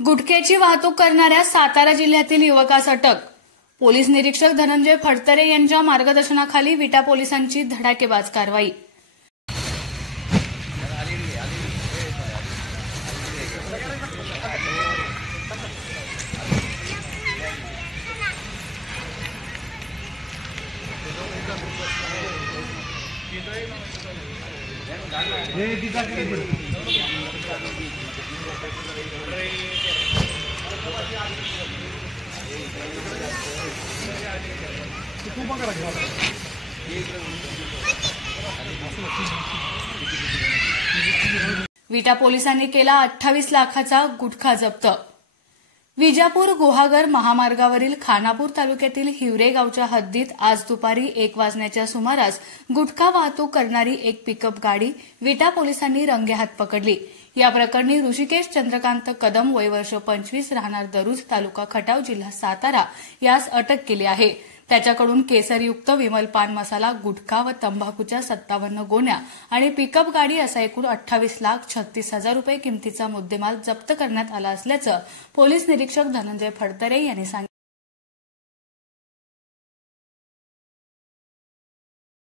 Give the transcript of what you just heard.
गुटख्याची वाहतूक करणाऱ्या सातारा जिल्ह्यातील युवकास अटक। पोलीस निरीक्षक धनंजय फडतरे यांच्या मार्गदर्शनाखाली विटा पोलिसांची धडाकेबाज कारवाई। विटा पोलिसांनी केला 28 लाखाचा गुटखा जप्त। विजापूर गुहागर महामार्गावरील खानापूर तालुक्यातील हिवरे गावच्या हद्दीत आज दुपारी 1 वाजण्याच्या सुमारास गुटखा वाहतूक करणारी एक पिकअप गाडी विटा पोलिसांनी रंगेहात पकडली। या प्रकरणी ऋषिकेश चंद्रकांत कदम वय वर्ष 25 राहणार दरुज तालुका खटाव जिल्हा सातारा यास अटक केली आहे। त्याच्याकडून केसरयुक्त विमल पान मसाला, गुटखा व तंबाखूच्या 57 गोण्या आणि पिकअप गाडी असा एकूण 28,36,000 रुपये किमतीचा मुद्देमाल जप्त करण्यात आला असल्याचं पोलीस निरीक्षक धनंजय फडतरे यांनी सांगितलं।